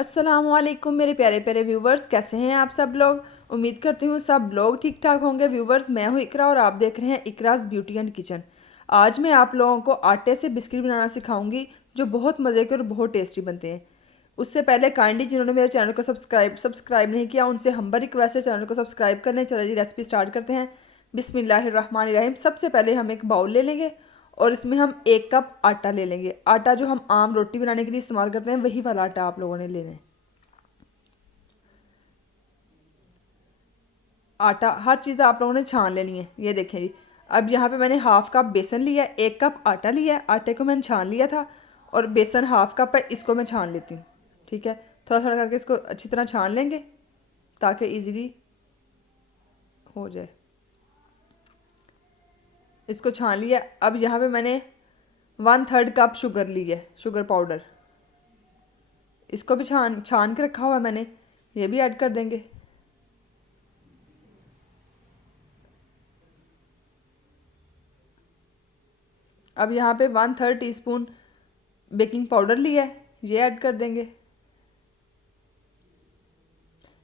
अस्सलामुअलैकुम मेरे प्यारे प्यारे व्यूवर्स, कैसे हैं आप सब लोग। उम्मीद करती हूँ सब लोग ठीक ठाक होंगे। व्यूवर्स, मैं हूँ इकरा और आप देख रहे हैं इकराज ब्यूटी एंड किचन। आज मैं आप लोगों को आटे से बिस्किट बनाना सिखाऊंगी जो बहुत मज़े के और बहुत टेस्टी बनते हैं। उससे पहले काइंडली जिन्होंने मेरे चैनल को सब्सक्राइब नहीं किया उनसे हम्बर रिक्वेस्ट है, चैनल को सब्सक्राइब कर लें। चलो जी, रेसिपी स्टार्ट करते हैं। बिस्मिल्लाहिर्रहमानिर्रहीम। सबसे पहले हम एक बाउल ले लेंगे और इसमें हम 1 कप आटा ले लेंगे। आटा जो हम आम रोटी बनाने के लिए इस्तेमाल करते हैं वही वाला आटा आप लोगों ने लेना है। आटा हर चीज़ आप लोगों ने छान लेनी है। ये देखें जी, अब यहाँ पे मैंने 1/2 कप बेसन लिया है, 1 कप आटा लिया है। आटे को मैंने छान लिया था और बेसन 1/2 कप है, इसको मैं छान लेती हूँ। ठीक है, थोड़ा थोड़ा करके इसको अच्छी तरह छान लेंगे ताकि इजीली हो जाए। इसको छान लिया। अब यहाँ पे मैंने 1/3 कप शुगर ली है, शुगर पाउडर। इसको भी छान छान के रखा हुआ है मैंने, ये भी ऐड कर देंगे। अब यहाँ पे 1/3 टीस्पून बेकिंग पाउडर लिया है, ये ऐड कर देंगे।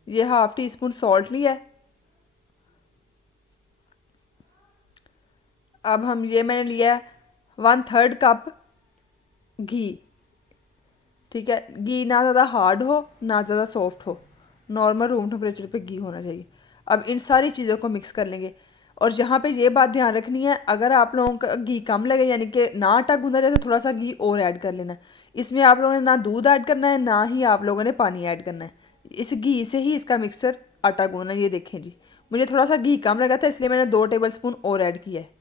ये 1/2 टीस्पून सॉल्ट लिया है। अब हम ये मैंने लिया है 1/3 कप घी। ठीक है, घी ना ज़्यादा हार्ड हो ना ज़्यादा सॉफ्ट हो, नॉर्मल रूम टेम्परेचर पे घी होना चाहिए। अब इन सारी चीज़ों को मिक्स कर लेंगे। और यहाँ पे ये बात ध्यान रखनी है, अगर आप लोगों का घी कम लगे यानी कि ना आटा गूंदा जाए तो थोड़ा सा घी और ऐड कर लेना है। इसमें आप लोगों ने ना दूध ऐड करना है ना ही आप लोगों ने पानी ऐड करना है। इस घी से ही इसका मिक्सचर आटा गूंदना। ये देखें जी, मुझे थोड़ा सा घी कम लगा था इसलिए मैंने 2 टेबल स्पून और ऐड किया है।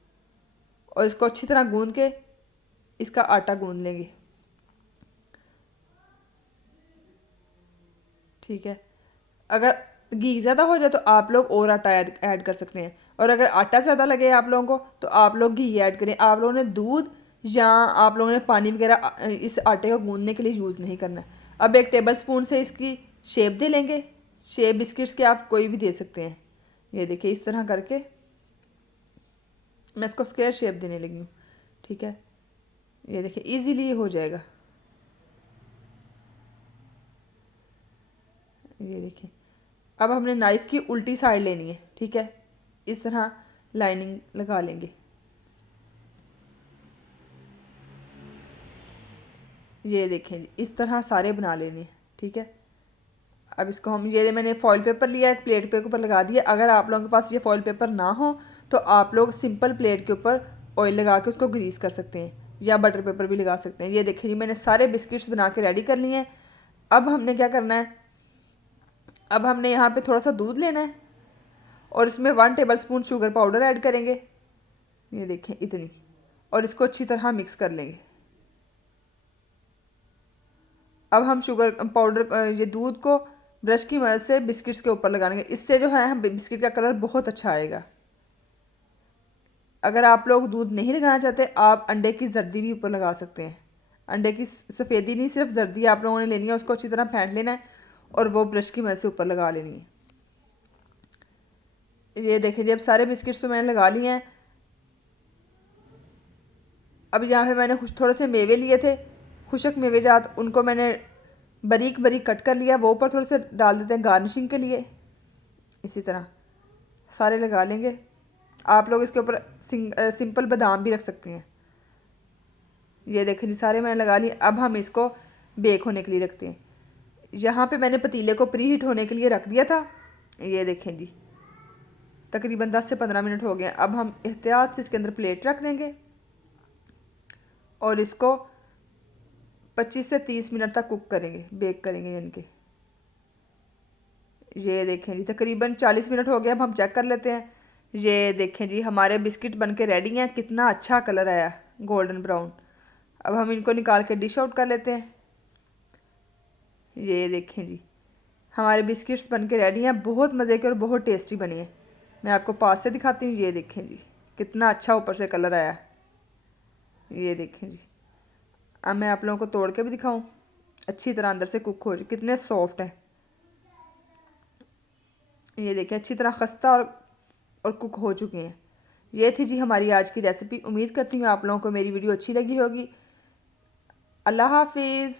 और इसको अच्छी तरह गूंद के इसका आटा गूंद लेंगे। ठीक है, अगर घी ज़्यादा हो जाए तो आप लोग और आटा ऐड कर सकते हैं, और अगर आटा ज़्यादा लगे आप लोगों को तो आप लोग घी ऐड करें। आप लोगों ने दूध या आप लोगों ने पानी वगैरह इस आटे को गूंदने के लिए यूज़ नहीं करना है। अब 1 टेबल स्पून से इसकी शेप दे लेंगे। शेप बिस्किट्स के आप कोई भी दे सकते हैं। ये देखिए, इस तरह करके मैं इसको स्क्वायर शेप देने लगी हूँ। ठीक है, ये देखिए इजीली हो जाएगा। ये देखिए, अब हमने नाइफ़ की उल्टी साइड लेनी है। ठीक है, इस तरह लाइनिंग लगा लेंगे। ये देखें जी, इस तरह सारे बना लेने हैं। ठीक है, अब इसको हम ये मैंने फॉइल पेपर लिया, एक प्लेट पे ऊपर लगा दिया। अगर आप लोगों के पास ये फॉइल पेपर ना हो तो आप लोग सिंपल प्लेट के ऊपर ऑयल लगा के उसको ग्रीस कर सकते हैं या बटर पेपर भी लगा सकते हैं। ये देखिए जी, मैंने सारे बिस्किट्स बना के रेडी कर लिए हैं। अब हमने क्या करना है, अब हमने यहाँ पे थोड़ा सा दूध लेना है और इसमें 1 table spoon sugar powder add करेंगे। ये देखें इतनी, और इसको अच्छी तरह मिक्स कर लेंगे। अब हम शुगर पाउडर ये दूध को ब्रश की मदद से बिस्किट्स के ऊपर लगाएंगे। इससे जो है हम बिस्किट का कलर बहुत अच्छा आएगा। अगर आप लोग दूध नहीं लगाना चाहते आप अंडे की जर्दी भी ऊपर लगा सकते हैं। अंडे की सफ़ेदी नहीं, सिर्फ जर्दी आप लोगों ने लेनी है। उसको अच्छी तरह फेंट लेना है और वो ब्रश की मदद से ऊपर लगा लेनी है। ये देखिए जी, अब सारे बिस्किट्स तो मैंने लगा लिए हैं। अब यहाँ पे मैंने थोड़े से मेवे लिए थे, खुशक मेवे जात, उनको मैंने बारीक बारीक कट कर लिया। वो ऊपर थोड़े से डाल देते हैं गार्निशिंग के लिए। इसी तरह सारे लगा लेंगे। आप लोग इसके ऊपर सिंपल बादाम भी रख सकते हैं। ये देखें जी, सारे मैंने लगा लिए। अब हम इसको बेक होने के लिए रखते हैं। यहाँ पे मैंने पतीले को प्री हीट होने के लिए रख दिया था। ये देखें जी, तकरीबन 10 से 15 मिनट हो गए। अब हम एहतियात से इसके अंदर प्लेट रख देंगे और इसको 25 से 30 मिनट तक कुक करेंगे, बेक करेंगे यानी कि। ये देखें जी, तकरीबन 40 मिनट हो गया। अब हम चेक कर लेते हैं। ये देखें जी, हमारे बिस्किट बन के रेडी हैं। कितना अच्छा कलर आया, गोल्डन ब्राउन। अब हम इनको निकाल के डिश आउट कर लेते हैं। ये देखें जी, हमारे बिस्किट्स बन के रेडी हैं। बहुत मज़े के और बहुत टेस्टी बनी है। मैं आपको पास से दिखाती हूँ। ये देखें जी, कितना अच्छा ऊपर से कलर आया। ये देखें जी, अब मैं आप लोगों को तोड़ के भी दिखाऊं। अच्छी तरह अंदर से कुक हो जाए, कितने सॉफ्ट हैं। ये देखें, अच्छी तरह खस्ता और कुक हो चुके हैं। ये थी जी हमारी आज की रेसिपी। उम्मीद करती हूँ आप लोगों को मेरी वीडियो अच्छी लगी होगी। अल्लाह हाफिज़।